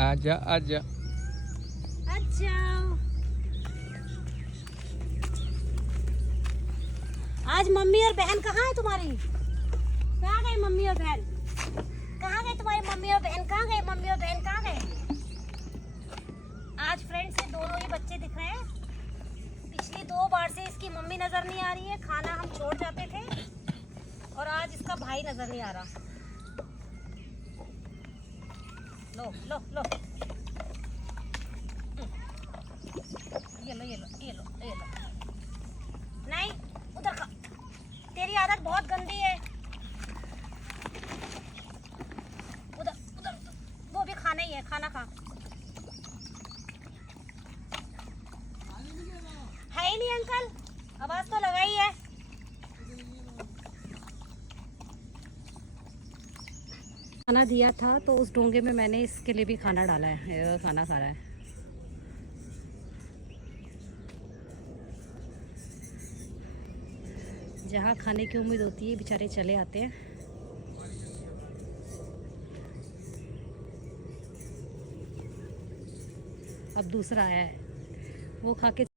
आजा आजा। अच्छा, आज मम्मी और बहन कहाँ है तुम्हारी? कहाँ गए मम्मी और बहन? कहाँ गए तुम्हारी मम्मी और बहन? कहाँ गए मम्मी और बहन? कहाँ गए? आज फ्रेंड्स ये दोनों ही बच्चे दिख रहे हैं। पिछली 2 बार से इसकी मम्मी नजर नहीं आ रही है, खाना हम छोड़ जाते थे, और आज इसका भाई नजर नहीं आ रहा। लो लो लो, ये लो ये लो ये लो ये लो। नहीं, उधर खा। तेरी आदत बहुत गंदी है। उधर उधर उधर। वो भी खाना ही है, खाना खा। है ही नहीं अंकल, आवाज तो लगाई है। खाना दिया था तो उस डोंगे में मैंने इसके लिए भी खाना डाला है, ये खाना खा रहा है। जहाँ खाने की उम्मीद होती है बेचारे चले आते हैं। अब दूसरा आया है, वो खा के